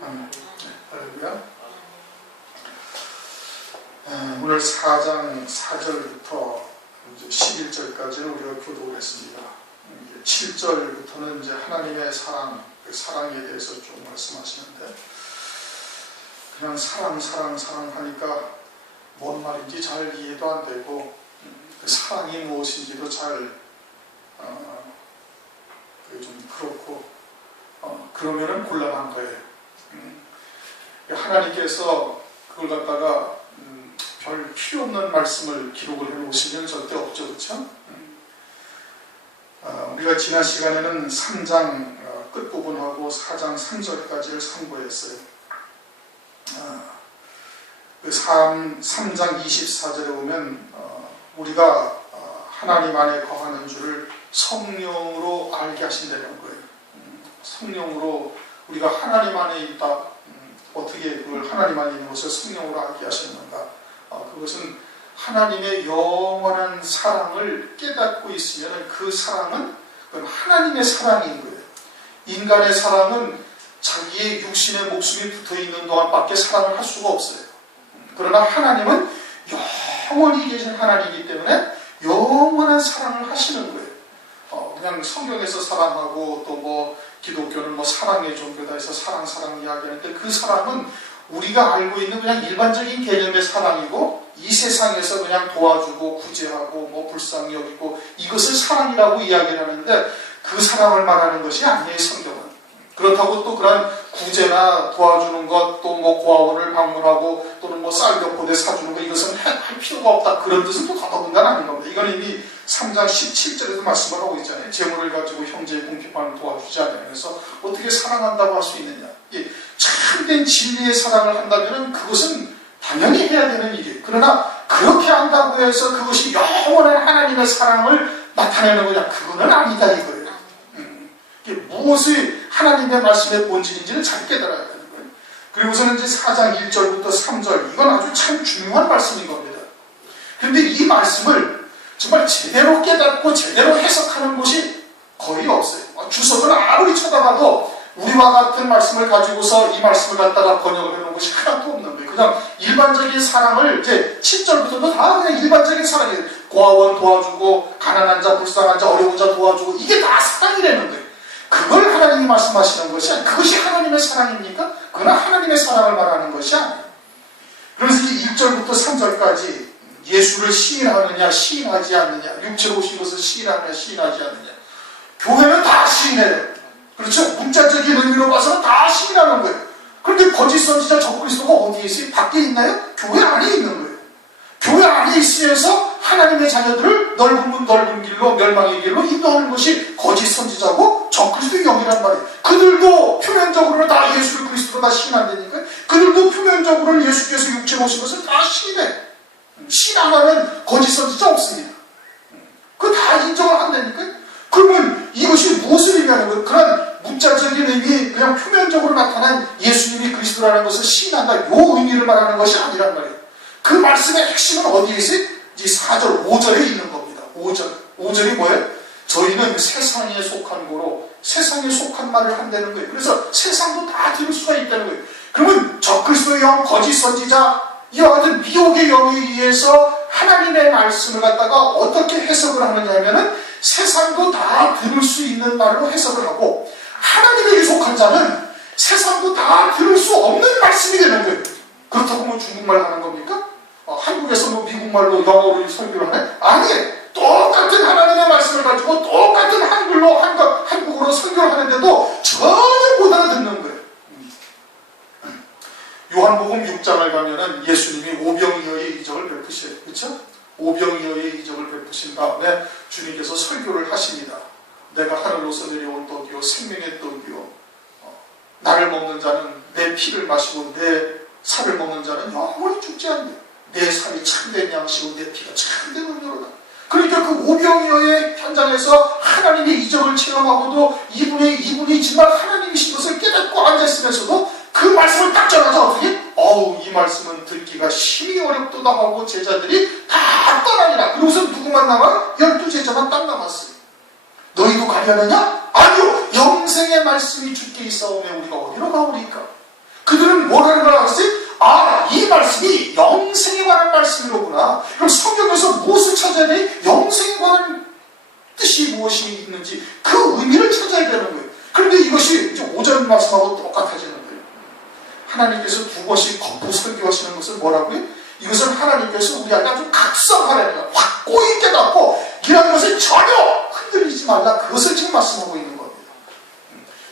아멘. 할렐루야. 오늘 4장 4절부터 11절까지는 우리가 교독을 했습니다. 7절부터는 이제 하나님의 사랑, 그 사랑에 대해서 좀 말씀하시는데, 그냥 사랑하니까 뭔 말인지 잘 이해도 안 되고, 그 사랑이 무엇인지도 잘 좀 그렇고, 그러면은 곤란한 거예요. 하나님께서 그걸 갖다가 별 필요 없는 말씀을 기록을 해놓으시면 절대 없죠, 그렇죠? 우리가 지난 시간에는 3장 끝부분하고 4장 3절까지를 상고했어요. 그 3장 24절에 보면 우리가 하나님 안에 거하는 줄을 성령으로 알게 하신다는 거예요. 성령으로 우리가 하나님 안에 있다. 어떻게 그걸 하나님 안에 있는 것을 성령으로 알게 하셨는가? 그것은 하나님의 영원한 사랑을 깨닫고 있으면 그 사랑은 하나님의 사랑인 거예요. 인간의 사랑은 자기의 육신의 목숨이 붙어있는 동안밖에 사랑을 할 수가 없어요. 그러나 하나님은 영원히 계신 하나님이기 때문에 영원한 사랑을 하시는 거예요. 그냥 성경에서 사랑하고 또 기독교는 사랑의 종교다 해서 사랑 이야기하는데, 그 사랑은 우리가 알고 있는 그냥 일반적인 개념의 사랑이고, 이 세상에서 그냥 도와주고 구제하고 불쌍히 여기고 이것을 사랑이라고 이야기를 하는데, 그 사랑을 말하는 것이 아니에요, 성경은. 그렇다고 또 그런 구제나 도와주는 것, 또 고아원을 방문하고 또는 쌀겨포대 사주는 것, 이것은 할 필요가 없다, 그런 뜻은 또 더더군다는 아닌 겁니다. 이건 이미 3장 17절에도 말씀을 하고 있잖아요. 재물을 가지고 형제의 궁핍함을 도와주지 않으면서 어떻게 사랑한다고 할 수 있느냐. 참된 진리의 사랑을 한다면 그것은 당연히 해야 되는 일이에요. 그러나 그렇게 한다고 해서 그것이 영원한 하나님의 사랑을 나타내는 거냐, 그거는 아니다 이거예요. 무엇이 하나님의 말씀의 본질인지를 잘 깨달아야 되는 거예요. 그리고서는 이제 4장 1절부터 3절, 이건 아주 참 중요한 말씀인 겁니다. 그런데 이 말씀을 정말 제대로 깨닫고 제대로 해석하는 곳이 거의 없어요. 주석을 아무리 쳐다봐도 우리와 같은 말씀을 가지고서 이 말씀을 갖다가 번역을 해놓은 것이 하나도 없는 거예요. 그냥 일반적인 사랑을 이제 7절부터도 다 그냥 일반적인 사랑이에요. 고아원 도와주고, 가난한 자, 불쌍한 자, 어려운 자 도와주고, 이게 다 사랑이라는 거예요. 그걸 하나님이 말씀하시는 것이 아니에요. 그것이 하나님의 사랑입니까? 그건 하나님의 사랑을 말하는 것이 아니에요. 그래서 이 1절부터 3절까지 예수를 시인하느냐 시인하지 않느냐, 육체로 오신 것을 시인하느냐 시인하지 않느냐, 교회는 다 시인해요. 그렇죠? 문자적인 의미로 봐서는 다 시인하는 거예요. 그런데 거짓 선지자 적그리스도가 어디에 있어요? 밖에 있나요? 교회 안에 있는 거예요. 교회 안에 있으면서 하나님의 자녀들을 넓은 문 넓은 길로, 멸망의 길로 인도하는 것이 거짓 선지자고 적그리스도의 영이란 말이에요. 그들도 표면적으로는 다 예수를 그리스도로 다 시인한다니까요. 그들도 표면적으로는 예수께서 육체로 오신 것을 다 시인해. 신 안 하는 거짓 선지자 없습니다. 그거 다 인정을 한다니까요. 그러면 이것이 무엇을 의미하는 거예요? 그런 문자적인 의미, 그냥 표면적으로 나타난 예수님이 그리스도라는 것을 시인한다, 이 의미를 말하는 것이 아니란 말이에요. 그 말씀의 핵심은 어디에 있어요? 이 4절, 5절에 있는 겁니다. 5절이 뭐예요? 저희는 세상에 속한 거로 세상에 속한 말을 한다는 거예요. 그래서 세상도 다 들을 수가 있다는 거예요. 그러면 적그리스도의 영, 거짓 선지자, 이와 같은 미혹의 영에 의해서 하나님의 말씀을 갖다가 어떻게 해석을 하느냐 하면은 세상도 다 들을 수 있는 말로 해석을 하고, 하나님에게 속한 자는 세상도 다 들을 수 없는 말씀이 되는 거예요. 그렇다고 중국말 하는 겁니까? 한국에서 미국말로 영어로 설교를 하네? 아니에요. 똑같은 하나님의 말씀을 가지고 똑같은 한국어로 설교를 하는데도 전혀 못 알아듣는 거예요. 요한복음 6장을 가면은 예수님이 오병이어의 이적을 베푸셔요. 그렇죠? 오병이어의 이적을 베푸신 다음에 주님께서 설교를 하십니다. 내가 하늘로서 내려온 떡이요 생명의 떡이요, 나를 먹는 자는 내 피를 마시고 내 살을 먹는 자는 영원히 죽지 않는다. 내 살이 참된 양식이고 내 피가 참된 음료로다. 그러니까 그 오병이어의 현장에서 하나님의 이적을 체험하고도 이분이 정말 하나님이신 것을 깨닫고 앉아있으면서도 그 말씀을 딱 전하자 어떻게? 이 말씀은 듣기가 심히 어렵도다 하고 제자들이 다 떠나니라. 그러고서 누구만 남아? 12제자만 딱 남았어요. 너희도 가려느냐? 아니요. 영생의 말씀이 주께 있사오매 우리가 어디로 가오리까? 그들은 뭐라는 걸 알았어요? 아, 이 말씀이 영생에 관한 말씀이로구나. 그럼 성경에서 무엇을 찾아야 돼? 영생에 관한 뜻이 무엇이 있는지 그 의미를 찾아야 되는 거예요. 그런데 이것이 이제 오전 말씀하고 똑같아지는 거예요. 하나님께서 두 번씩 거부 설교하시는 것은 뭐라고요? 이것은 하나님께서 우리한테 아주 각성하라는 확고히 깨닫고 이런 것을 전혀 흔들리지 말라, 그것을 지금 말씀하고 있는 겁니다.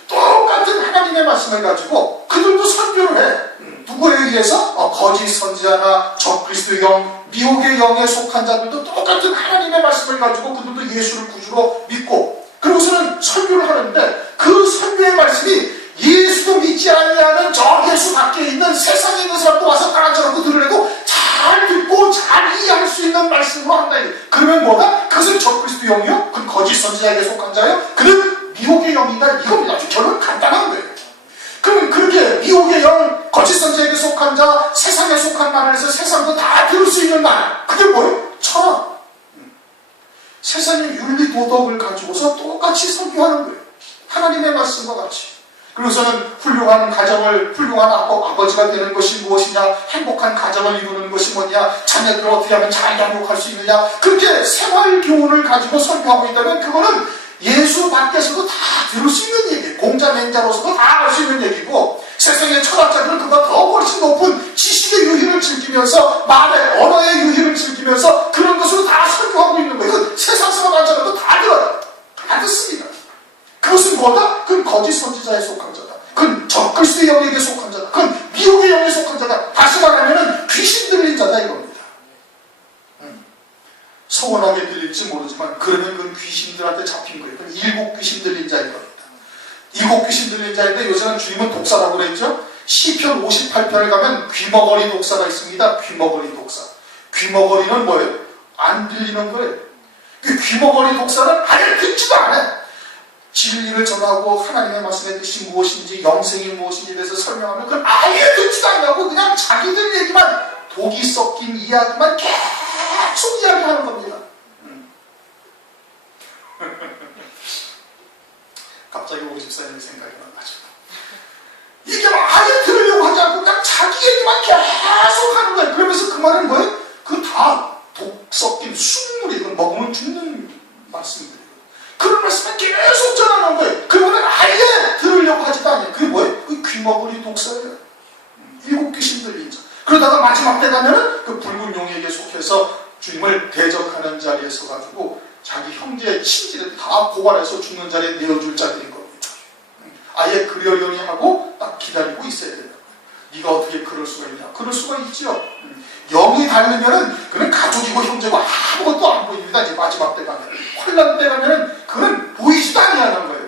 똑같은 하나님의 말씀을 가지고 그들도 선교를 해. 누구에 의해서? 거짓 선지자나 적그리스도의 영, 미혹의 영에 속한 자들도 똑같은 하나님의 말씀을 가지고 그들도 예수를 구주로 믿고 그러고서는 설교를 하는데 그 설교의 말씀이 예수도 믿지 아니하는 저 예수 밖에 있는 세상에 있는 사람도 와서 따라쳐놓고 들으려고 잘 듣고 잘 이해할 수 있는 말씀으로 한다. 그러면 뭐가? 그것은 적그리스도 영이요? 그건 거짓 선지자에게 속한 자요? 그는 미혹의 영이다. 이겁니다. 아주 결론 간단한 거예요. 그러면 그렇게 미혹의 영, 거짓 선지자에게 속한 자, 세상에 속한 말을 해서 세상도 다 들을 수 있는 말. 그게 뭐예요? 철학. 세상의 윤리 도덕을 가지고서 똑같이 설교하는 거예요. 하나님의 말씀과 같이. 그래서는 훌륭한 가정을, 훌륭한 아버지가 되는 것이 무엇이냐, 행복한 가정을 이루는 것이 뭐냐, 자녀들을 어떻게 하면 잘 양육할 수 있느냐, 그렇게 생활 교훈을 가지고 설교하고 있다면 그거는 예수 밖에서도 다 들을 수 있는 얘기예요. 공자 맹자로서도 다 알 수 있는 얘기고, 세상의 철학자들은 그보다 더 훨씬 높은 지식의 유희를 즐기면서, 말의 언어의 유희를 즐기면서 그런 것으로 다 설교하고 있는 거예요. 이건 세상 사람 앉아도 다 들어요. 다 듣습니다. 그것은 뭐다? 그건 거짓 선지자에 속한 자다. 그건 적그리스도의 영에게 속한 자다. 그건 미혹의 영에 속한 자다. 다시 말하면 귀신 들린 자다 이겁니다. 서운하게 들릴지 모르지만 그러면 그건 귀신들한테 잡힌 거예요. 그건 일곱 귀신 들린 자인 겁니다. 일곱 귀신 들린 자인데 요새는 주님은 독사라고 그랬죠. 시편 58편에 가면 귀머거리 독사가 있습니다. 귀머거리 독사. 귀머거리는 뭐예요? 안 들리는 거예요. 그 귀머거리 독사는 아예 듣지도 않아요. 진리를 전하고 하나님의 말씀의 뜻이 무엇인지, 영생이 무엇인지에 대해서 설명하면 그건 아예 듣지도 않냐고 그냥 자기들 얘기만, 독이 섞인 이야기만 계속 이야기하는 겁니다. 갑자기 우리 집사님의 생각이 나가지고 이게 막 아예 들으려고 하지 않고 그냥 자기 얘기만 계속 하는 거예요. 그러면서 그 말은 뭐예요? 그건 다 독 섞인 숭물이, 그건 먹으면 죽는 말씀들이에요. 그런 말씀을 계속 전하는 거예요. 그거는 아예 들으려고 하지도 않아요. 그게 뭐예요? 그 귀머거리 독사예요. 일곱 귀신 들린 자. 그러다가 마지막 때 가면은 그 붉은 용에게 속해서 주님을 대적하는 자리에 서가지고 자기 형제의 친지를 다 고발해서 죽는 자리에 내어줄 자들인 겁니다. 아예 그러려니 하고 딱 기다리고 있어야 된다. 네가 어떻게 그럴 수가 있냐? 그럴 수가 있죠. 영이 다르면은 그는 가족이고 형제고 아무것도 안 보입니다. 이제 마지막 때 가면, 환란 때 가면은 그는 보이지도 아니하는 거예요.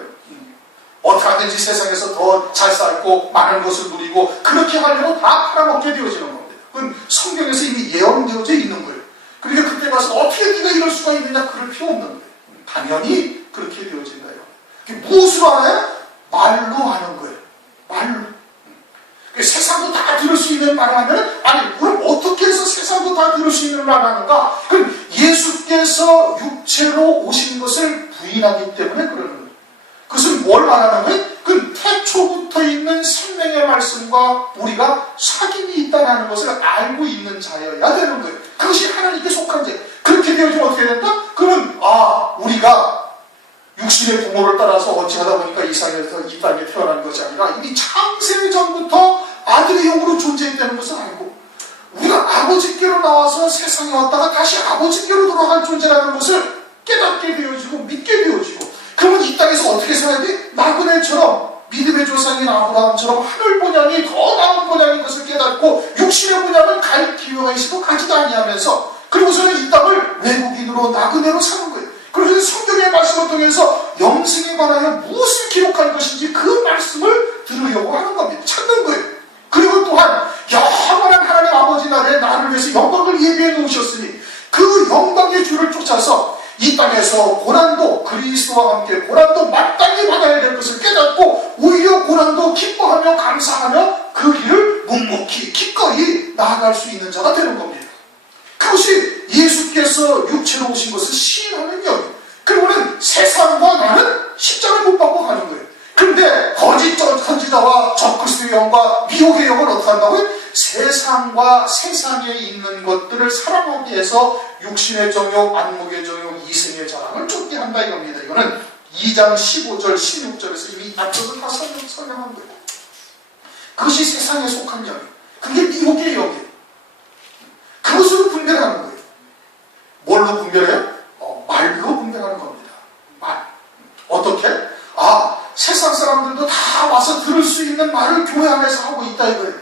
어떻게 하든지 세상에서 더 잘 살고 많은 것을 누리고 그렇게 하려고 다 팔아먹게 되어지는 겁니다. 그건 성경에서 이미 예언되어져 있는 거예요. 그러니까 그때 가서 어떻게 네가 이럴 수가 있느냐, 그럴 필요 없는 거예요. 당연히 그렇게 되어진다요. 무엇으로 알아요? 말로 하는 거예요. 말로. 세상도 다 들을 수 있는 말을 하면, 아니 그럼 어떻게 해서 세상도 다 들을 수 있는 말을 하는가? 그럼 예수께서 육체로 오신 것을 부인하기 때문에 그러는 거예요. 그것은 뭘 말하는 거예요? 그 태초부터 있는 생명의 말씀과 우리가 사귐이 있다는 것을 알고 있는 자여야 되는 거예요. 그것이 하나님께 속한 자. 그렇게 되어지면 어떻게 된다? 그러면 우리가 육신의 부모를 따라서 어찌하다 보니까 이 땅에 태어난 것이 아니라 이미 창세전부터 아들의 영으로 존재했다는 것을 알고, 우리가 아버지께로 나와서 세상에 왔다가 다시 아버지께로 돌아갈 존재라는 것을 깨닫게 되어지고 믿게 되어지고, 그러면 이 땅에서 어떻게 살아야 돼? 나그네처럼, 믿음의 조상인 아브라함처럼 하늘 본향이 더 나은 본향인 것을 깨닫고 육신의 본향은 갈 기회가 있어도 가지도 아니하면서, 그리고서는 이 땅을 외국인으로 나그네로 사는 거예요. 그래서 성경의 말씀을 통해서 영생에 관하여 무엇을 기록한 것인지 그 말씀을 들으려고 하는 겁니다. 찾는 거예요. 그리고 또한 영원한 하나님 아버지 나라에 나를 위해서 영광을 예비해 놓으셨으니 그 영광의 주를 쫓아서 이 땅에서 고난도, 그리스도와 함께 고난도 마땅히 받아야 될 것을 깨닫고 오히려 고난도 기뻐하며 감사하며 그 길을 묵묵히 기꺼이 나아갈 수 있는 자가 되는 겁니다. 그것이 예수께서 육체로 오신 것을 시인하는 것. 그리고는 세상과 나는 십자가를 못 받고 가는 거예요. 그런데 거짓 선지자와 적그리스도의 영과 미혹의 영은 어떻게 한다고요? 세상과 세상에 있는 것들을 사랑하기 위해서 육신의 정욕, 안목의 정욕, 이생의 자랑을 쫓게 한다 이겁니다. 이거는 2장 15절, 16절에서 이미 앞서서 다 설명한 거예요. 그것이 세상에 속한 영이에요. 그게 미혹의 영이에요. 그것으로 분별하는 거예요. 뭘로 분별해요? 말로 분별하는 겁니다. 말. 어떻게? 세상 사람들도 다 와서 들을 수 있는 말을 교회 안에서 하고 있다 이거예요.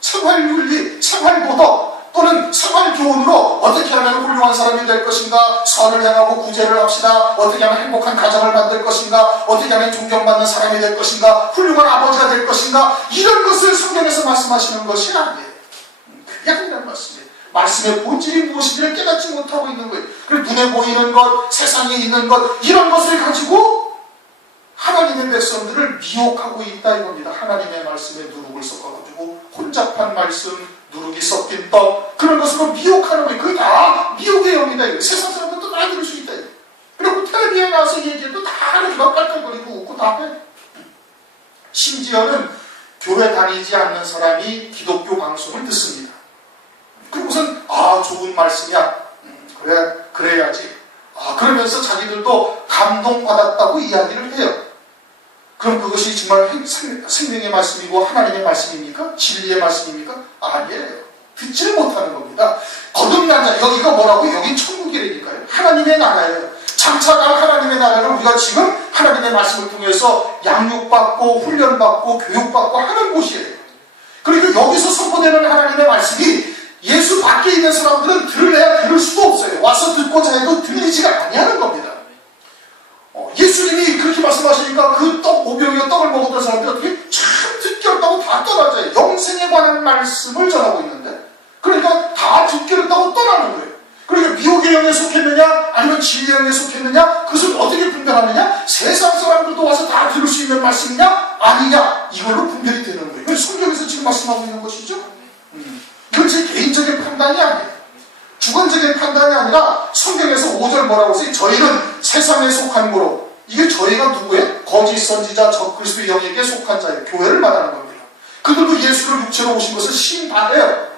생활윤리, 생활도덕 또는 생활교훈으로 어떻게 하면 훌륭한 사람이 될 것인가, 선을 행하고 구제를 합시다, 어떻게 하면 행복한 가정을 만들 것인가, 어떻게 하면 존경받는 사람이 될 것인가, 훌륭한 아버지가 될 것인가, 이런 것을 성경에서 말씀하시는 것이 아니에요. 그게 아니란 말씀이에요. 말씀의 본질이 무엇인지를 깨닫지 못하고 있는 거예요. 그리고 눈에 보이는 것, 세상에 있는 것, 이런 것을 가지고 하나님의 백성들을 미혹하고 있다 이겁니다. 하나님의 말씀에 누룩을 섞어가지고 혼잡한 말씀, 누룩이 섞인 떡, 그런 것으로 미혹하는 거예요. 그게 다 미혹의 영이다. 세상 사람들도 다 들을 수 있다. 그리고 텔레비에 나와서 얘기해도 다 이렇게 깔깔거리고 웃고 다 해. 심지어는 교회 다니지 않는 사람이 기독교 방송을 듣습니다. 그리고선 좋은 말씀이야. 그래야지. 그러면서 자기들도 감동받았다고 이야기를 해요. 그럼 그것이 정말 생명의 말씀이고 하나님의 말씀입니까? 진리의 말씀입니까? 아니에요. 듣지를 못하는 겁니다. 거듭난 자, 여기가 뭐라고? 여긴 천국이라니까요. 하나님의 나라예요. 장차가 하나님의 나라를 우리가 지금 하나님의 말씀을 통해서 양육받고 훈련받고 교육받고 하는 곳이에요. 그리고 여기서 선포되는 하나님의 말씀이 예수 밖에 있는 사람들은 들으려야 들을 수도 없어요. 와서 듣고자 해도 들리지가 아니하는 겁니다. 예수님이 그렇게 말씀하시니까 그 오병이어 떡을 먹었던 사람들이 어떻게 참 듣기 어렵다고 다 떠나져요. 영생에 관한 말씀을 전하고 있는데, 그러니까 다 듣기 어렵다고 떠나는 거예요. 그러니까 미혹의 영에 속했느냐 아니면 진리의 영에 속했느냐, 그것을 어떻게 분별하느냐, 세상 사람들도 와서 다 들을 수 있는 말씀이냐 아니냐, 이걸로 분별이 되는 거예요. 그래서 성경에서 지금 말씀하고 있는 것이죠. 이건 제 개인적인 판단이 아니에요. 주관적인 판단이 아니라 성경에서 5절 뭐라고 했어요? 저희는 세상에 속한 거로. 이게 저희가 누구예요? 거짓 선지자 적그리스도의 영에게 속한 자예요. 교회를 말하는 겁니다. 그들도 예수를 육체로 오신 것을 신다해요.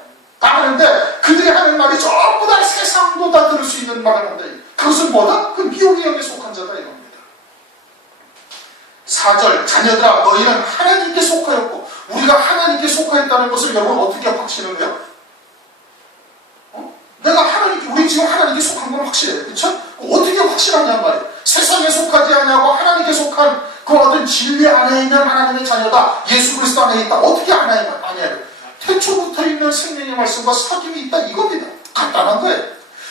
다 하는데 그들이 하는 말이 전부 다 세상도 다 들을 수 있는 말을 한다. 그것은 뭐다? 그 미혹의 영에 속한 자다 이겁니다. 4절 자녀들아 너희는 하나님께 속하였고, 우리가 하나님께 속하였다는 것을 여러분 어떻게 확신을 해요? 내가 우리 지금 하나님께 속한 건 확실해요. 그렇죠? 어떻게 확실하냔 말이에요. 세상에 속하지 않냐고 하나님께 속한 그 어떤 진리 안에 있는 하나님의 자녀다, 예수 그리스도 안에 있다. 어떻게 아냐요? 태초부터 있는 생명의 말씀과 사귐이 있다 이겁니다. 간단한 거예요.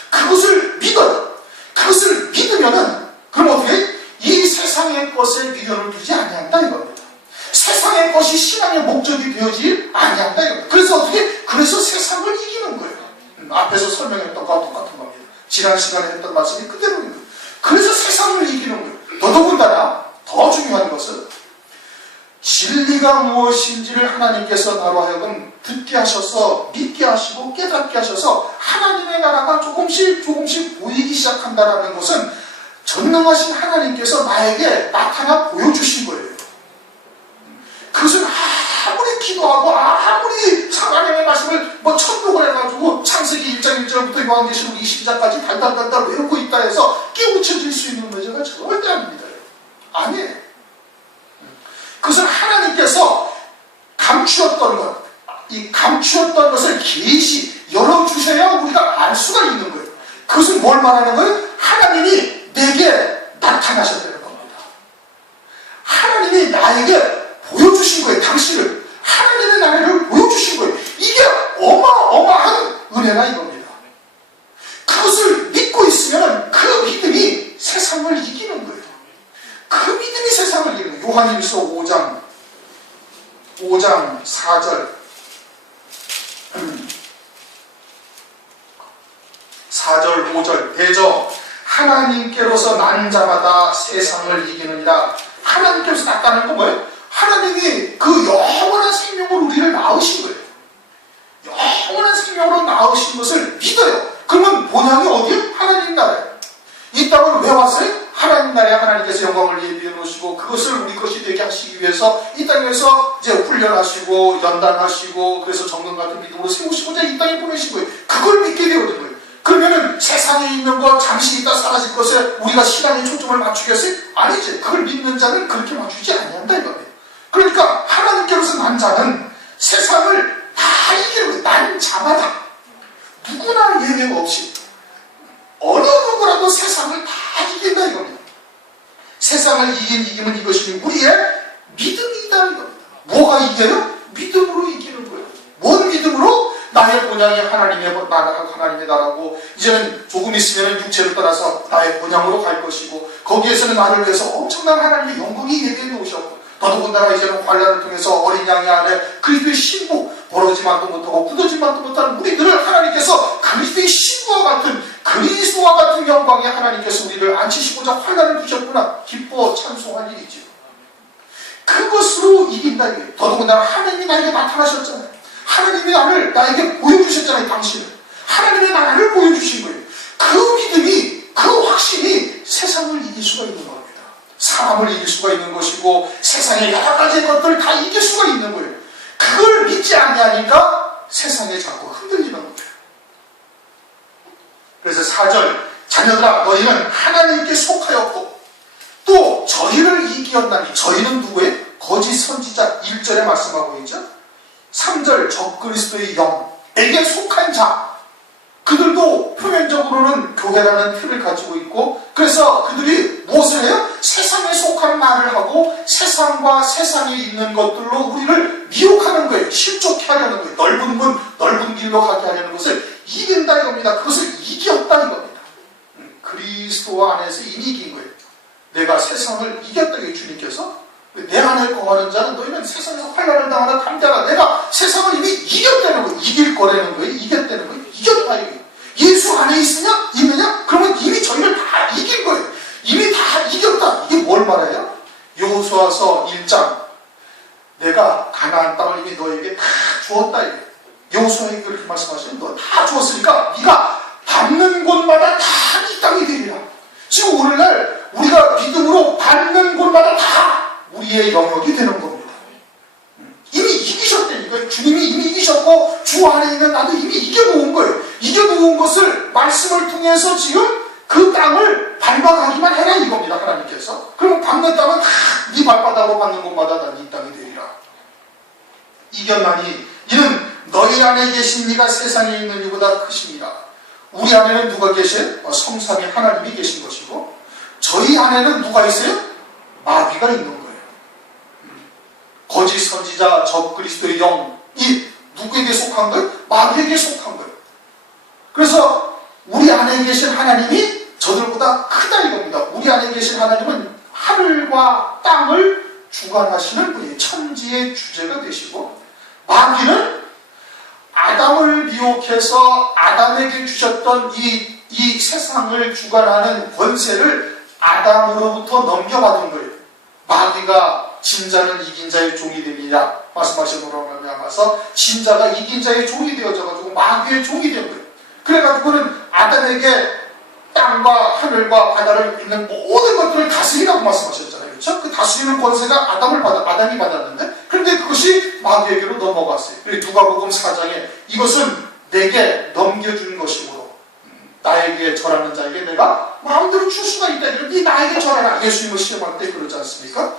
그것을 믿어요. 그것을 믿으면은 그럼 어떻게 해요? 이 세상의 것에 미련을 두지 아니한다 이겁니다. 세상의 것이 신앙의 목적이 되어지지 아니한다 이겁니다. 그래서 어떻게? 그래서 세상을 이기는 거예요. 앞에서 설명했던 것과 똑같은 겁니다. 지난 시간에 했던 말씀이 그대로인 거예요. 그래서 세상을 이기는 거예요. 더더군다나 더 중요한 것은 진리가 무엇인지를 하나님께서 나로 하여금 듣게 하셔서 믿게 하시고 깨닫게 하셔서 하나님의 나라가 조금씩 보이기 시작한다는 것은 전능하신 하나님께서 나에게 나타나 보여주신 거예요. 그것은 아무리 기도하고 아무리 하나님의 말씀을 천독을 해가지고 창세기 1장 1절부터 요한계시록 20장까지 달달달달 외우고 있다 해서 깨우쳐질 수 있는 문제가 절대 아닙니다. 아니에요. 그것은 하나님께서 감추었던 것, 이 감추었던 것을 계시 열어주셔야 우리가 알 수가 있는 거예요. 그것은 뭘 말하는 거예요? 하나님이 내게 나타나셨다는 겁니다. 하나님이 나에게 보여주신 거예요. 당신을. 하나님의 나라를 보여주신 거예요. 이게 어마어마한 은혜가 이겁니다. 그것을 믿고 있으면 그 믿음이 세상을 이기는 거예요. 그 믿음이 세상을 이기는 거예요. 요한일서 5장 4절 4절 5절 대저 하나님께로서 난 자마다 세상을 이기느니라. 하나님께로서 났다는 건 뭐예요? 하나님이 그 영원한 생명으로 우리를 낳으신 거예요. 영원한 생명으로 낳으신 것을 믿어요. 그러면 본향이 어디요? 하나님 나라예요. 이 땅은 왜 왔어요? 하나님 나라에 하나님께서 영광을 예비해 놓으시고 그것을 우리 것이 되게 하시기 위해서 이 땅에서 이제 훈련하고 하시고 연단하시고 그래서 정금 같은 믿음으로 세우시고자 이 땅에 보내신 거예요. 그걸 믿게 되어진 거예요. 그러면은 세상에 있는 것 잠시 있다 사라질 것에 우리가 신앙의 초점을 맞추겠어요? 아니지. 그걸 믿는 자는 그렇게 맞추지 아니한다 이거예요. 그러니까 하나님께로서 난 자는 세상을 다 이기는 거예요. 난 자마다 누구나 예외 없이 어느 누구라도 세상을 다 이긴다 이겁니다. 세상을 이김은 이것이 우리의 믿음이다 이겁니다. 뭐가 이겨요? 믿음으로 이기는 거예요. 뭔 믿음으로? 나의 본향이 하나님의 나라고 이제는 조금 있으면 육체를 떠나서 나의 본향으로 갈 것이고 거기에서는 나를 위해서 엄청난 하나님의 영광이 예배해 놓으셨고 더더군다나 이제는 환난을 통해서 어린 양의 안에 그리스도의 신부 벌어지만도 못하고 굳어지만도 못하는 우리들을 하나님께서 그리스도의 신부와 같은 그리스도와 같은 영광에 하나님께서 우리를 앉히시고자 환난을 주셨구나 기뻐 찬송할 일이죠. 그것으로 이긴다 이게 더더군다나 하나님이 나에게 나타나셨잖아요. 하나님이 나에게 보여주셨잖아요. 당신을 하나님의 나라를 보여주신 거예요. 그 믿음이 그 확신이 세상을 이길 수가 있는 겁니다. 사람을 이길 수가 있는 것이고 세상의 여러 가지 것들을 다 이길 수가 있는 거예요. 그걸 믿지 아니하니까 세상에 자꾸 흔들리는 거예요. 그래서 4절 자녀들아 너희는 하나님께 속하였고 또 저희를 이기었나니 저희는 누구예요? 거짓 선지자 1절에 말씀하고 있죠. 3절 적그리스도의 영에게 속한 자 그들도 표면적으로는 교회라는 틀을 가지고 있고 그래서 그들이 무엇을 해요? 세상에 속한 말을 하고 세상과 세상에 있는 것들로 우리를 미혹하는 거예요. 실족해 하려는 거예요. 넓은 문, 넓은 길로 가게 하려는 것을 이긴다 이겁니다. 그것을 이겼다 이겁니다. 그리스도 안에서 이미 이긴 거예요. 내가 세상을 이겼다 이게 주님께서 내 안에 거하는 자는 너희는 세상에서 환난을 당하는 감자라 내가 세상을 이미 이겼다는 거예요. 이길 거라는 거예요. 이겼다는 거예요. 이겼다 이거예요. 예수 안에 있느냐? 그러면 이미 저희를 다 이긴 거예요. 이미 다 이겼다. 이게 뭘 말해요? 여호수아서 1장 내가 가나안 땅을 이미 너에게 다 주었다 이거예요. 여호수아에게 그렇게 말씀하시면 너 다 주었으니까 네가 밟는 곳마다 다 이 땅이 되리라. 지금 오늘날 우리가 믿음으로 밟는 곳마다 다 우리의 영역이 되는 겁니다. 이미 이기셨다니까. 주님이 이미 이기셨고 주 안에 있는 나도 이미 이겨놓은 거예요. 이겨놓은 것을 말씀을 통해서 지금 그 땅을 밟아가기만 해라 이겁니다. 하나님께서. 그럼 밟는 땅은 다 네 발바닥으로 밟는 곳마다 다 네 땅이 되리라. 이겼나니 이는 너희 안에 계신 이가 세상에 있는 이보다 크십니다. 우리 안에는 누가 계세요? 성삼위 하나님이 계신 것이고 저희 안에는 누가 있어요? 마귀가 있는 거예요. 거짓 선지자 적그리스도의 영이 누구에게 속한 거예요? 마귀에게 속한 거예요. 그래서 우리 안에 계신 하나님이 저들보다 크다 이겁니다. 우리 안에 계신 하나님은 하늘과 땅을 주관하시는 분이에요. 천지의 주제가 되시고 마귀는 아담을 미혹해서 아담에게 주셨던 이 세상을 주관하는 권세를 아담으로부터 넘겨받은 거예요. 마귀가 진자는 이긴 자의 종이 되느냐 말씀하신 거로 말미암아서 진자가 이긴 자의 종이 되어져가지고 마귀의 종이 된 거예요. 그래가지고는 아담에게 땅과 하늘과 바다를 있는 모든 것들을 다스리라고 말씀하셨잖아요. 그렇죠? 그 다스리는 권세가 아담이 받았는데 그런데 그것이 마귀에게로 넘어갔어요. 그리고 누가복음 4장에 이것은 내게 넘겨준 것이므로 나에게 절하는 자에게 내가 마음대로 줄 수가 있다. 네 나에게 절하라. 예수님을 시험할 때 그러지 않습니까?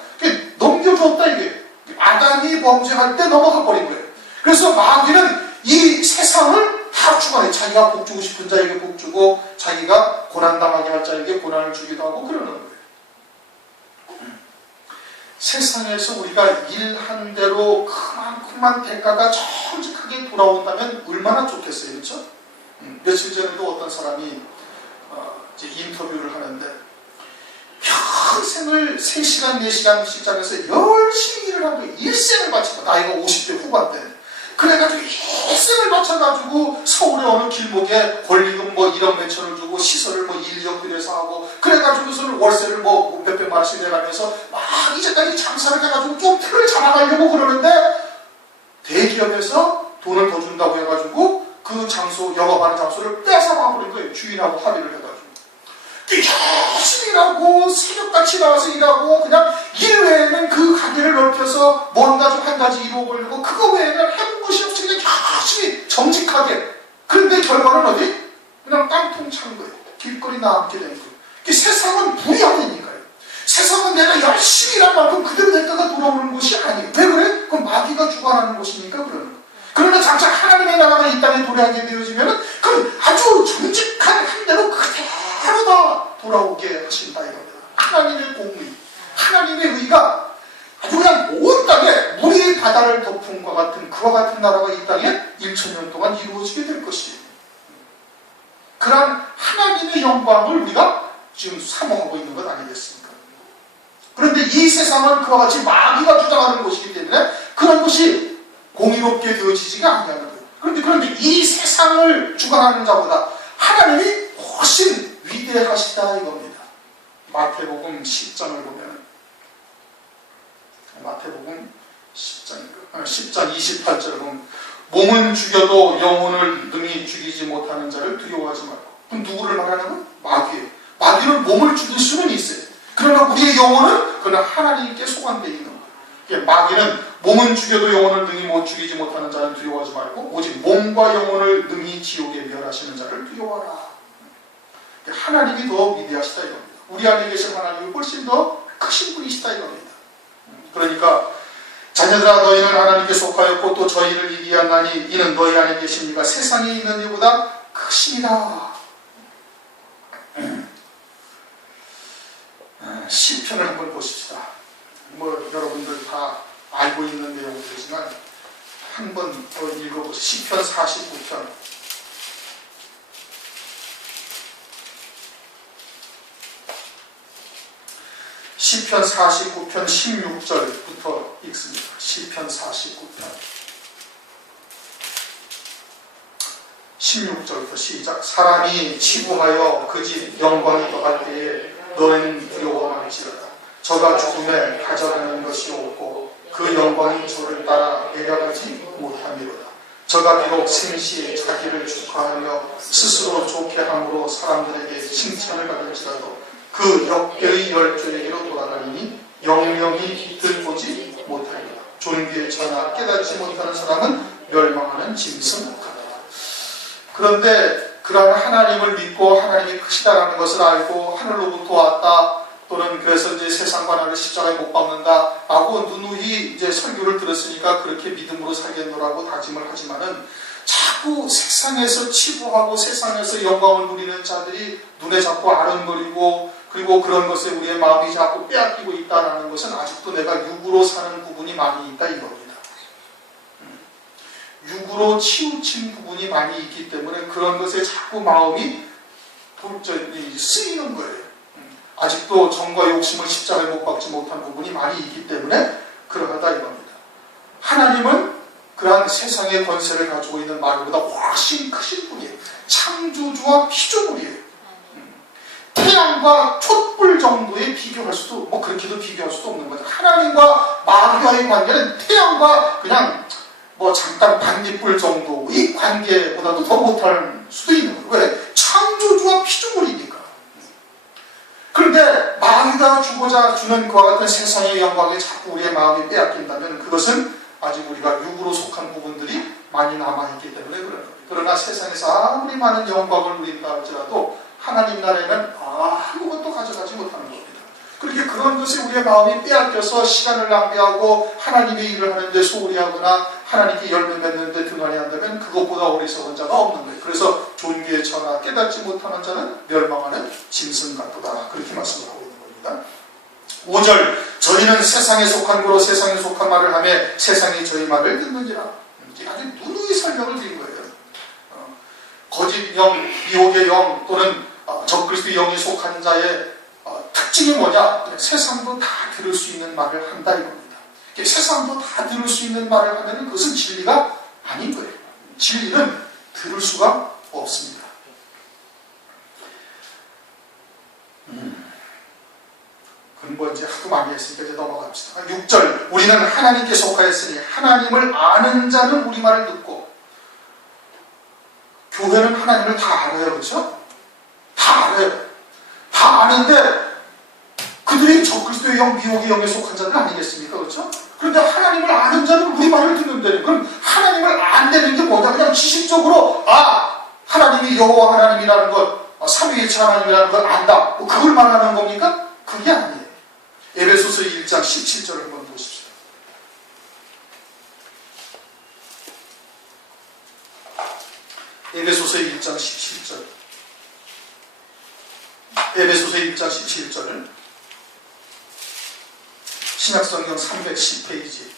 넘겨줬다 이게. 아담이 범죄할 때 넘어가 버린 거예요. 그래서 마귀는 이 세상을 다 주관해. 자기가 복주고 싶은 자에게 복주고 자기가 고난당하게 할 자에게 고난을 주기도 하고 그러는 거예요. 세상에서 우리가 일한 대로 그만큼만 대가가 정직하게 돌아온다면 얼마나 좋겠어요. 그렇죠? 며칠 전에도 어떤 사람이 이제 인터뷰를 하는데 평생을 3시간, 4시간 직장에서 열심히 일을 하고 일생을 바치고 나이가 50대 후반 때 그래가지고 일생을 바쳐가지고 서울의 어느 길목에 권리금 뭐 1억 몇천을 주고 시설을 뭐 1, 2억 들여서 하고 그래가지고서는 월세를 뭐 몇백만 원씩 내가면서 막 이제까지 장사를 해가지고 좀 틀을 잡아가려고 그러는데 대기업에서 돈을 더 준다고 해가지고 그 장소, 영업하는 장소를 뺏어가버린 거예요. 주인하고 합의를 해가지고. 열심히 일하고 새벽같이 나와서 일하고 그냥 일 외에는 그 가게를 넓혀서 뭔가 좀 한 가지 이루어보려고 그거 외에는 해본 것이 없이 그냥 열심히 정직하게. 그런데 결과는 어디? 그냥 깡통 찬 거예요. 길거리 나앉게 되는 거예요. 세상은 불이하니까요. 세상은 내가 열심히 일한 만큼 그대로 내가가 돌아오는 것이 아니에요. 왜 그래? 그건 마귀가 주관하는 것이니까 그러는 거예요. 그러나 장차 하나님의 나라가 이 땅에 도래하게 되어지면 그건 아주 정직한 한 대로 그대로 다 돌아오게 하신다 이겁니다. 하나님의 공의, 하나님의 의가 아주 그냥 온 땅에 물이 바다를 덮음과 같은 그와 같은 나라가 이 땅에 1000년 동안 이루어지게 될 것이에요. 그러한 하나님의 영광을 우리가 지금 사모하고 있는 것 아니겠습니까? 그런데 이 세상은 그와 같이 마귀가 주장하는 것이기 때문에 그런 것이 공의롭게 되어지지가 아니하는 거예요. 그런데 이 세상을 주관하는 자보다 하나님이 훨씬 위대하시다 이겁니다. 마태복음 10장을 보면 마태복음 10장 28절을 보면 몸은 죽여도 영혼을 능히 죽이지 못하는 자를 두려워하지 말고. 그럼 누구를 말하는 건? 마귀예요. 마귀는 몸을 죽일 수는 있어요. 그러나 우리의 영혼은 그러나 하나님께 소관되어 있는 거예요. 마귀는 몸은 죽여도 영혼을 능히 못 죽이지 못하는 자는 두려워하지 말고 오직 몸과 영혼을 능히 지옥에 멸하시는 자를 두려워하라. 하나님이 더 위대하시다 이겁니다. 우리 안에 계신 하나님이 훨씬 더 크신 분이시다 이겁니다. 그러니까 자녀들아 너희는 하나님께 속하였고 또 저희를 이기하나니 이는 너희 안에 계신 이가 세상에 있는 이보다 크심이라. 시편을 한번 보십시다. 여러분들 다 알고 있는 내용들이지만 한번 더 읽어보세요. 시편 49편 시편 49편 16절부터 읽습니다. 시편 49편 16절부터 시작. 사람이 치부하여 그 집 영광이 더할 때에 너희는 두려워할지어다. 저가 죽음에 가져가는 것이 없고 그 영광이 저를 따라 내려가지 못함이로다. 저가 비록 생시에 자기를 축하하며 스스로 좋게 함으로 사람들에게 칭찬을 받을지라도 그 역계의 열조에게로 돌아가니 영영이 빛을 보지 못하리라. 존귀의 천하 깨닫지 못하는 사람은 멸망하는 짐승 같다. 그런데 그러한 하나님을 믿고 하나님이 크시다라는 것을 알고 하늘로부터 왔다 또는 그래서 이제 세상과 나를 십자가에 못 박는다 라고 누누이 이제 설교를 들었으니까 그렇게 믿음으로 살겠노라고 다짐을 하지만은 자꾸 세상에서 치부하고 세상에서 영광을 누리는 자들이 눈에 자꾸 아른거리고 그리고 그런 것에 우리의 마음이 자꾸 빼앗기고 있다는 것은 아직도 내가 육으로 사는 부분이 많이 있다 이겁니다. 육으로 치우친 부분이 많이 있기 때문에 그런 것에 자꾸 마음이 쓰이는 거예요. 아직도 정과 욕심을 십자가에 못 박지 못한 부분이 많이 있기 때문에 그러하다 이겁니다. 하나님은 그러한 세상의 권세를 가지고 있는 마귀보다 훨씬 크신 분이에요. 창조주와 피조물이에요. 태양과 촛불 정도에 비교할 수도 그렇게도 비교할 수도 없는 거죠. 하나님과 마귀와의 관계는 태양과 그냥 잠깐 반딧불 정도의 관계보다도 더 못할 수도 있는 거예요. 왜? 창조주와 피조물이니까. 그런데 마귀가 주고자 주는 그와 같은 세상의 영광에 자꾸 우리의 마음이 빼앗긴다면 그것은 아직 우리가 육으로 속한 부분들이 많이 남아있기 때문에 그런 거예요. 그러나 세상에서 아무리 많은 영광을 누린다 할지라도 하나님 나라에는 아무것도 가져가지 못하는 겁니다. 그렇게 그런 것에 우리의 마음이 빼앗겨서 시간을 낭비하고 하나님의 일을 하는데 소홀히 하거나 하나님께 열매 맺는데 등한히 한다면 그것보다 어리석은 자가 없는 거예요. 그래서 존귀의 천하 깨닫지 못하는 자는 멸망하는 짐승 같도다. 그렇게 말씀하고 있는 겁니다. 5절 저희는 세상에 속한 거로 세상에 속한 말을 하며 세상이 저희 말을 듣는지라. 아주 누누이 설명을 드린 거예요. 거짓 영, 미혹의 영 또는 적그리스도 영이 속한 자의 특징이 뭐냐? 세상도 다 들을 수 있는 말을 한다 이겁니다. 세상도 다 들을 수 있는 말을 하면 그것은 진리가 아닌 거예요. 진리는 들을 수가 없습니다. 그건 이제 하도 많이 했으니까 이제 넘어갑시다. 6절 우리는 하나님께 속하였으니 하나님을 아는 자는 우리 말을 듣고. 교회는 하나님을 다 알아요. 그렇죠? 다 알아요. 다 아는데 그 그들이 적그리스도의 영, 미혹의 영에 속한 자들 아니겠습니까? 그렇죠? 그런데 하나님을 아는 자는 우리 말을 듣는다는, 그럼 하나님을 안다는 게 뭐냐? 그냥 지식적으로 하나님이 여호와 하나님이라는 것, 삼위일체 하나님이라는 걸 안다, 뭐 그걸 말하는 겁니까? 그게 아니에요. 에베소서 1장 17절을 한번 보십시오. 에베소서 1장 17절. 에베소서 1장 17절을 신약성경 310페이지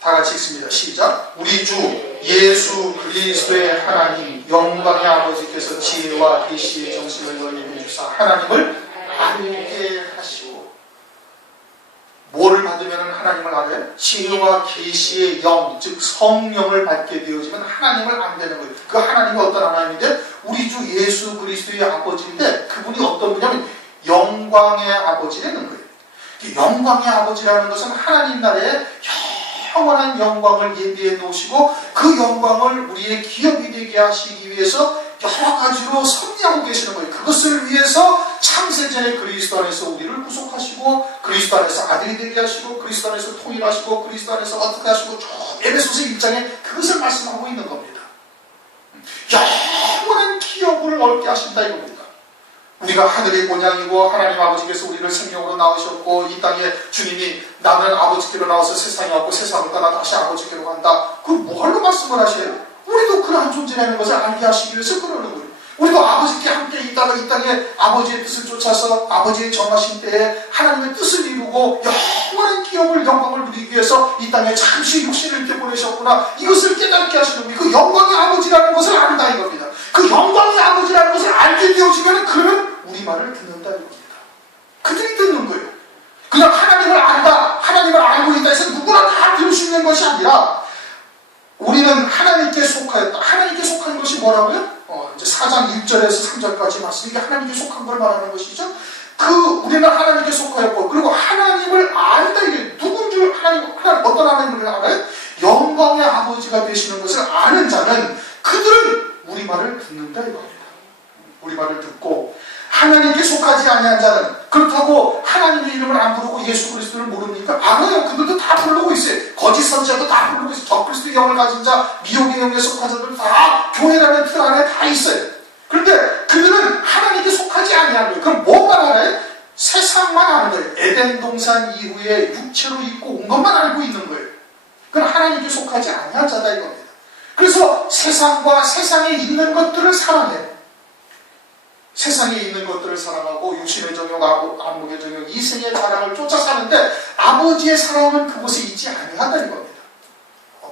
다 같이 읽습니다. 시작. 우리 주 예수 그리스도의 하나님 영광의 아버지께서 지혜와 계시의 정신을 열림해 주사 하나님을 알게 하시고, 뭐를 받으면 하나님을 알아요? 지혜와 계시의 영, 즉 성령을 받게 되어지면 하나님을 안다는 거예요. 그 하나님이 어떤 하나님인데? 우리 주 예수 그리스도의 아버지인데, 그분이 어떤 분이냐면 영광의 아버지라는 거예요. 영광의 아버지라는 것은 하나님 나라의 영원한 영광을 예비해 놓으시고, 그 영광을 우리의 기업이 되게 하시기 위해서 여러 가지로 섭리하고 계시는 거예요. 그것을 위해서 창세전에 그리스도 안에서 우리를 구속하시고, 그리스도 안에서 아들이 되게 하시고, 그리스도 안에서 통일하시고, 그리스도 안에서 어떻게 하시고, 에베소서 1장에 그것을 말씀하고 있는 겁니다. 영원한 기업을 얻게 하신다 이겁니다. 우리가 하늘의 본향이고 하나님 아버지께서 우리를 생명으로 낳으셨고, 이 땅에 주님이 나는 아버지께로 나와서 세상에 왔고 세상을 떠나 다시 아버지께로 간다. 그 뭐하러 말씀을 하셔요? 우리도 그러한 존재라는 것을 알게 하시기 위해서 그러는 거예요. 우리도 아버지께 함께 있다가 이 땅에 아버지의 뜻을 쫓아서 아버지의 정하신 때에 하나님의 뜻을 이루고 영원한 기업을, 영광을 누리기 위해서 이 땅에 잠시 육신을 이렇게 보내셨구나, 이것을 깨닫게 하시는 거예요. 그 영광의 아버지라는 것을 안다 이겁니다. 그 영광의 아버지라는 것을 알게 되어지면 그러면 우리 말을 듣는다 이겁니다. 그들이 듣는 거예요. 그냥 하나님을 안다, 하나님을 알고 있다 해서 누구나 다 들을 수 있는 것이 아니라, 우리는 하나님께 속하였다. 하나님께 속한 것이 뭐라고요? 이제 4장 1절에서 3절까지 말씀, 이게 하나님께 속한 걸 말하는 것이죠. 우리는 하나님께 속하였고, 그리고 하나님을 안다. 이게 누군 줄 하나님 어떤 하나님을 알아요? 영광의 아버지가 되시는 것을 아는 자는 그들은 우리 말을 듣는다 이겁니다. 우리 말을 듣고, 하나님께 속하지 아니한 자는, 그렇다고 하나님의 이름을 안 부르고 예수 그리스도를 모릅니까? 알아요. 그들도 다 부르고 있어요. 거짓 선지자도 다 부르고 있어요. 적그리스도의 영을 가진 자, 미혹의 영에 속한 자들 다 교회라는 틀 안에 다 있어요. 그런데 그들은 하나님께 속하지 아니한 거예요. 그럼 뭐만 알아요? 세상만 아는 거예요. 에덴 동산 이후에 육체로 있고 온 것만 알고 있는 거예요. 그건 하나님께 속하지 아니한 자다 이겁니다. 그래서 세상과 세상에 있는 것들을 사랑해요. 세상에 있는 것들을 사랑하고 육신의 정욕, 안목의 정욕, 이생의 자랑을 쫓아 사는데 아버지의 사랑은 그곳에 있지 아니하다는 겁니다.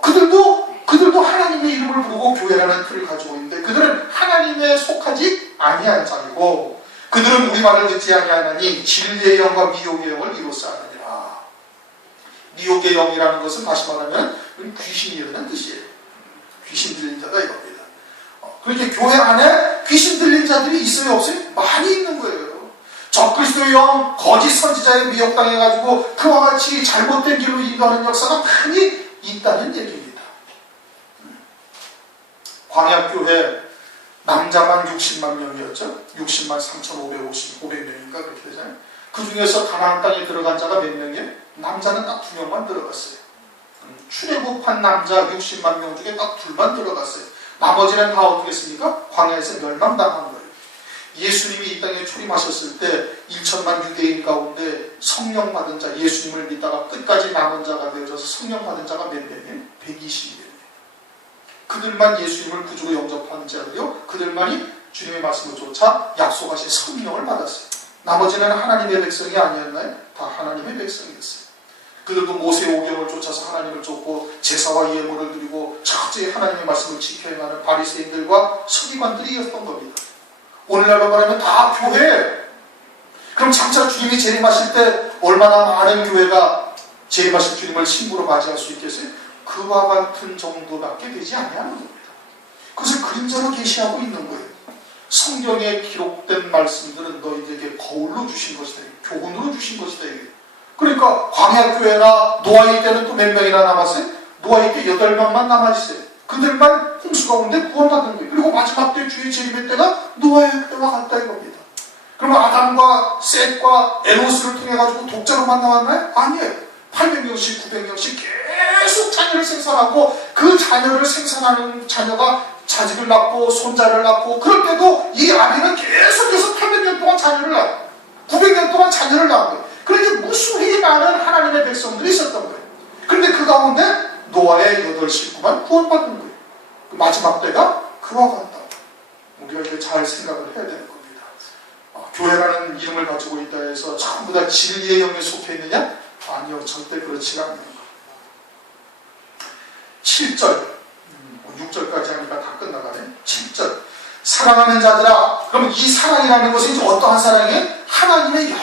그들도 하나님의 이름을 부르고 교회라는 틀을 가지고 있는데, 그들은 하나님에 속하지 아니한 자이고, 그들은 우리 말을 듣지 아니하나니 진리의 영과 미혹의 영을 이로써 아느니라. 미혹의 영이라는 것은 다시 말하면 귀신이라는 뜻이에요. 귀신 들린 자다 이겁니다. 그렇게 교회 안에 귀신 들린 자들이 있어요 없어요? 많이 있는 거예요. 적그리스도의 영, 거짓 선지자에 미혹당해가지고 그와 같이 잘못된 길로 인도하는 역사가 많이 있다는 얘기입니다. 광야교회 남자만 60만 명이었죠. 60만 3,550명인가 그렇게 되잖아요. 그 중에서 가나안 땅에 들어간 자가 몇 명이에요? 남자는 딱 2명만 들어갔어요. 출애굽한 남자 60만 명 중에 딱 2만 들어갔어요. 나머지는 다 어떻게 했습니까? 광야에서 멸망당한 거예요. 예수님이 이 땅에 출임하셨을 때 1천만 유대인 가운데 성령 받은 자, 예수님을 믿다가 끝까지 남은 자가 되어져서 성령 받은 자가 몇 명이에요? 120명이에요. 그들만 예수님을 구주로 영접한 자들이요, 그들만이 주님의 말씀을 쫓아 약속하신 성령을 받았어요. 나머지는 하나님의 백성이 아니었나요? 다 하나님의 백성이었어요. 그들도 모세의 오경을 쫓아서 하나님을 쫓고 제사와 예물을 드리고 철저히 하나님의 말씀을 지켜 행하는 바리새인들과 서기관들이었던 겁니다. 오늘날로 말하면 다 교회. 그럼 장차 주님이 재림하실 때 얼마나 많은 교회가 재림하실 주님을 신부로 맞이할 수 있겠어요? 그와 같은 정도밖에 되지 아니하는 겁니다. 그것을 그림자로 계시하고 있는 거예요. 성경에 기록된 말씀들은 너희에게 거울로 주신 것이다. 교훈으로 주신 것이다. 그러니까 광야교회나 노아의 때는 또 몇 명이나 남았어요? 노아의 때 8명만 남아있어요. 그들만 홍수 가운데 구원받은 거예요. 그리고 마지막 때 주의 재림의 때가 노아의 때와 같다 이겁니다. 그러면 아담과 노아가 셋과 에노스를 통해 가지고 독자로만 나왔나요? 아니에요. 800명씩 900명씩 계속 자녀를 생산하고 그 자녀를 생산하는 자녀가 자식을 낳고 손자를 낳고 그럴 때도 이 아비는 계속해서 800년 동안 자녀를 낳고 900년 동안 자녀를 낳고 그러니까 무수히 많은 하나님의 백성들이 있었던 거예요. 그런데 그 가운데 노아의 8 식구만 구원받는 거예요. 그 마지막 때가 그와 같다. 우리가 이렇게 잘 생각을 해야 되는 겁니다. 교회라는 이름을 가지고 있다 해서 전부 다 진리의 영에 속해 있느냐? 아니요, 절대 그렇지가 않는 거예요. 7절, 6절까지 하니까 다 끝나가네. 7절, 사랑하는 자들아. 그럼 이 사랑이라는 것은 이제 어떠한 사랑이에요? 하나님의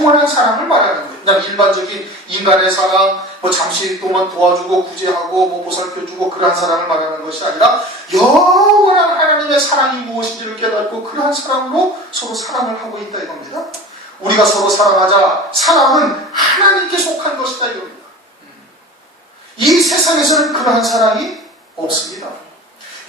영원한 사랑을 말하는 거예요. 그냥 일반적인 인간의 사랑, 뭐 잠시 동안 도와주고 구제하고 뭐 보살펴주고 그러한 사랑을 말하는 것이 아니라 영원한 하나님의 사랑이 무엇인지를 깨닫고 그러한 사랑으로 서로 사랑을 하고 있다 이겁니다. 우리가 서로 사랑하자. 사랑은 하나님께 속한 것이다 이겁니다. 이 세상에서는 그러한 사랑이 없습니다.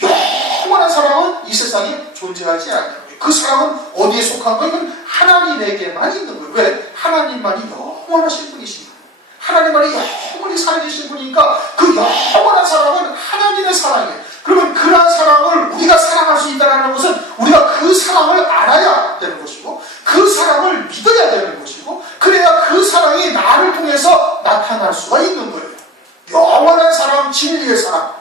영원한 사랑은 이 세상에 존재하지 않아요. 그 사랑은 어디에 속한 거예요? 이건 하나님에게만 있는 거예요. 왜? 하나님만이 영원하신 분이신 거예요. 하나님만이 영원히 살아계신 분이니까 그 영원한 사랑은 하나님의 사랑이에요. 그러면 그러한 사랑을 우리가 사랑할 수 있다는 것은 우리가 그 사랑을 알아야 되는 것이고 그 사랑을 믿어야 되는 것이고 그래야 그 사랑이 나를 통해서 나타날 수가 있는 거예요. 영원한 사랑, 진리의 사랑.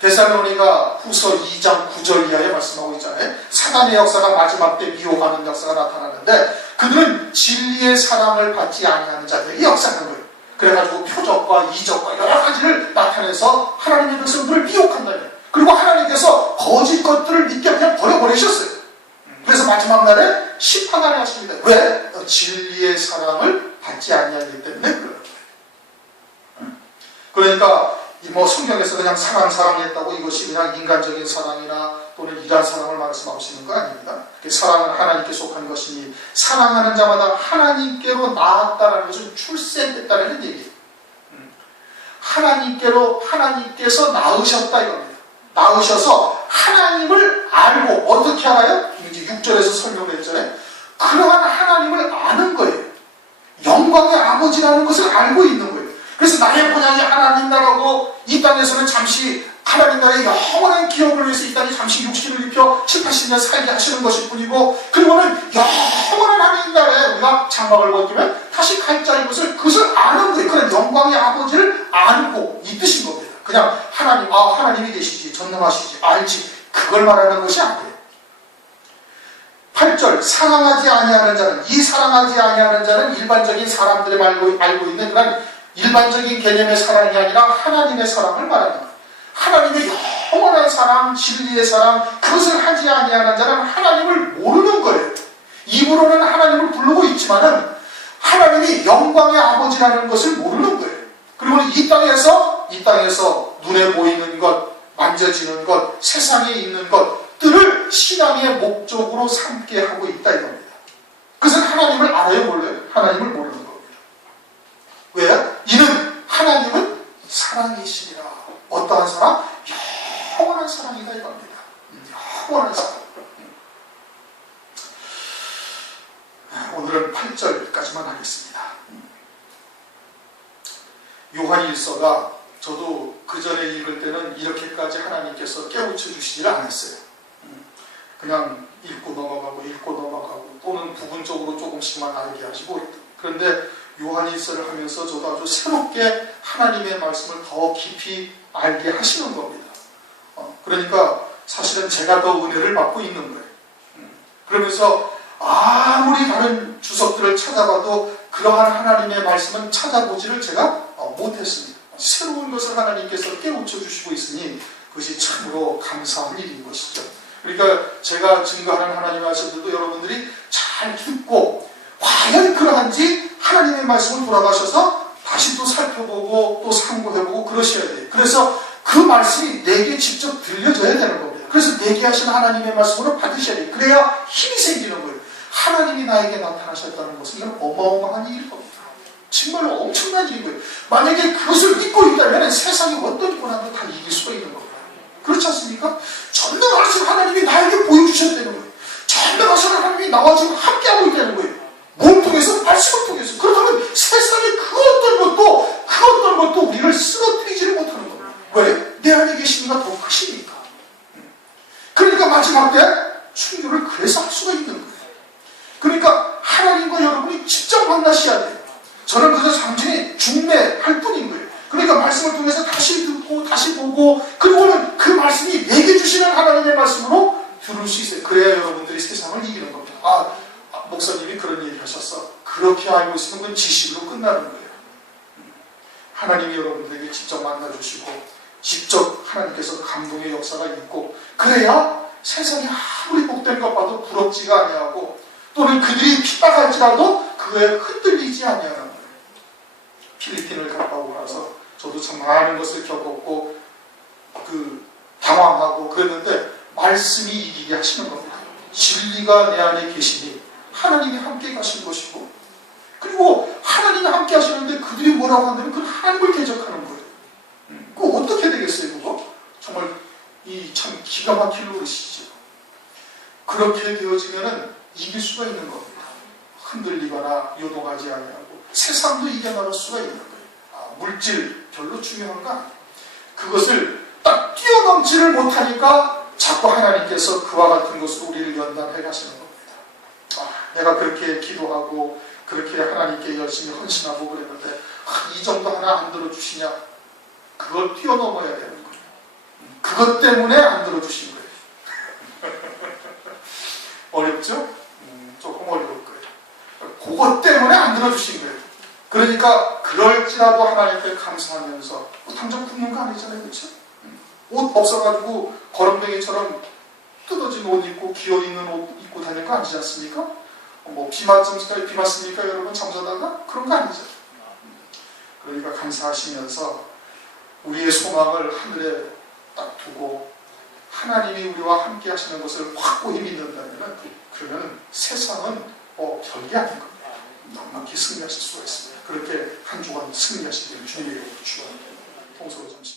데살로니가 후서 2장 9절 이하에 말씀하고 있잖아요. 사단의 역사가 마지막 때 미혹하는 역사가 나타나는데 그들은 진리의 사랑을 받지 아니하는 자들에게 역사하는 거예요. 그래가지고 표적과 이적과 여러 가지를 나타내서 하나님의 백성들을 미혹한다. 그리고 하나님께서 거짓 것들을 믿게 그냥 버려버리셨어요. 그래서 마지막 날에 심판하려 하십니다. 왜? 진리의 사랑을 받지 아니하기 때문에 그런 거예요. 그러니까 뭐 성경에서 그냥 사랑했다고 이것이 그냥 인간적인 사랑이나 또는 이러한 사랑을 말씀하시는 거 아닙니다. 사랑은 하나님께 속한 것이니 사랑하는 자마다 하나님께로 나았다는 것은 출생했다는 얘기예요. 하나님께서 낳으셨다 이겁니다. 낳으셔서 하나님을 알고 어떻게 알아요? 이제 6절에서 설명을 했잖아요. 그러한 하나님을 아는 거예요. 영광의 아버지라는 것을 알고 있는 거예요. 그래서 나의 본향이 하나님 나라고 이 땅에서는 잠시 하나님 나라의 영원한 기업을 위해서 이 땅에 잠시 육신을 입혀 7, 80년 살게 하시는 것일 뿐이고 그리고는 영원한 하나님 나라에 우리가 장막을 벗기면 다시 갈 자인 것을 그것을 아는 거예요. 그런 영광의 아버지를 알고 이 뜻인 겁니다. 그냥 하나님, 하나님이 계시지, 전능하시지, 알지 그걸 말하는 것이 아니에요. 8절, 사랑하지 아니하는 자는 이 사랑하지 아니하는 자는 일반적인 사람들이 알고 있는 그런 일반적인 개념의 사랑이 아니라 하나님의 사랑을 말하는 거예요. 하나님의 영원한 사랑, 진리의 사랑, 그것을 하지 아니하는 자는 하나님을 모르는 거예요. 입으로는 하나님을 부르고 있지만은 하나님이 영광의 아버지라는 것을 모르는 거예요. 그리고 이 땅에서 눈에 보이는 것, 만져지는 것, 세상에 있는 것들을 신앙의 목적으로 삼게 하고 있다 이겁니다. 그것은 하나님을 알아요, 몰라요? 하나님을 모르는 겁니다. 왜? 이는 하나님은 사랑이시니라. 어떠한 사랑? 영원한 사랑이다 이겁니다. 영원한 사랑. 오늘은 8절까지만 하겠습니다. 요한일서가 저도 그 전에 읽을 때는 이렇게까지 하나님께서 깨우쳐 주시지를 않았어요. 그냥 읽고 넘어가고 또는 부분적으로 조금씩만 알게 하시고 그런데 요한일서를 하면서 저도 아주 새롭게 하나님의 말씀을 더 깊이 알게 하시는 겁니다. 그러니까 사실은 제가 더 은혜를 받고 있는 거예요. 그러면서 아무리 다른 주석들을 찾아봐도 그러한 하나님의 말씀은 찾아보지를 제가 못했습니다. 새로운 것을 하나님께서 깨우쳐 주시고 있으니 그것이 참으로 감사한 일인 것이죠. 그러니까 제가 증거하는 하나님의 말씀들도 여러분들이 잘 듣고 과연 그러한지 하나님의 말씀을 돌아가셔서 다시 또 살펴보고 또 상고해보고 그러셔야 돼요. 그래서 그 말씀이 내게 직접 들려져야 되는 겁니다. 그래서 내게 하신 하나님의 말씀으로 받으셔야 돼요. 그래야 힘이 생기는 거예요. 하나님이 나에게 나타나셨다는 것은 이건 어마어마한 일일 겁니다. 정말로 엄청난 일인 거예요. 만약에 그것을 믿고 있다면 세상에 어떤 고난도 다 이길 수가 있는 겁니다. 그렇지 않습니까? 전능하신 하나님이 나에게 보여주셨다는 거예요. 전능하신 하나님이 나와 지금 함께하고 있다는 거예요. 몸 다시 보고 그리고는 그 말씀이 내게 주시는 하나님의 말씀으로 들을 수 있어요. 그래야 여러분들이 세상을 이기는 겁니다. 목사님이 그런 얘기 하셨어. 그렇게 알고 있으면 그건 지식으로 끝나는 거예요. 하나님이 여러분들에게 직접 만나주시고 직접 하나님께서 감동의 역사가 있고 그래야 세상이 아무리 복된 것 봐도 부럽지가 아니하고 또는 그들이 핍박할지라도 그거에 흔들리지 아니하는 거예요. 필리핀을 갔다 오고 나서 저도 참 많은 것을 겪었고 당황하고 그랬는데 말씀이 이기게 하시는 겁니다. 진리가 내 안에 계시니 하나님이 함께 가실 것이고 그리고 하나님이 함께 하시는데 그들이 뭐라고 한다면 그건 하나님을 대적하는 거예요. 그거 어떻게 되겠어요 그거? 정말 참 기가 막힐 노릇이죠. 그렇게 되어지면은 이길 수가 있는 겁니다. 흔들리거나 요동하지 아니하고 세상도 이겨나갈 수가 있는 거예요. 물질 별로 중요한 거 아니에요. 그것을 딱 뛰어넘지를 못하니까 자꾸 하나님께서 그와 같은 것으로 우리를 연단해 가시는 겁니다. 내가 그렇게 기도하고 그렇게 하나님께 열심히 헌신하고 그랬는데 이 정도 하나 안 들어주시냐? 그걸 뛰어넘어야 되는 거예요. 그것 때문에 안 들어주신 거예요. 어렵죠? 조금 어려울 거예요. 그것 때문에 안 들어주신 거예요. 그러니까 그럴지라도 하나님께 감사하면서 당장 굶는 거 아니잖아요. 그렇죠? 옷 없어가지고 거렁뱅이처럼 뜯어진 옷 입고 기어있는 옷 입고 다니는 거 아니지 않습니까? 비 맞습니까 여러분 잠자다가? 그런 거 아니죠. 그러니까 감사하시면서 우리의 소망을 하늘에 딱 두고 하나님이 우리와 함께 하시는 것을 확고히 믿는다면 그러면 세상은 별게 아닌 겁니다. 넉넉히 승리하실 수가 있습니다. 그렇게 한 주간 승리하시길 주님의 이름으로 축원합니다. 통소로 잠시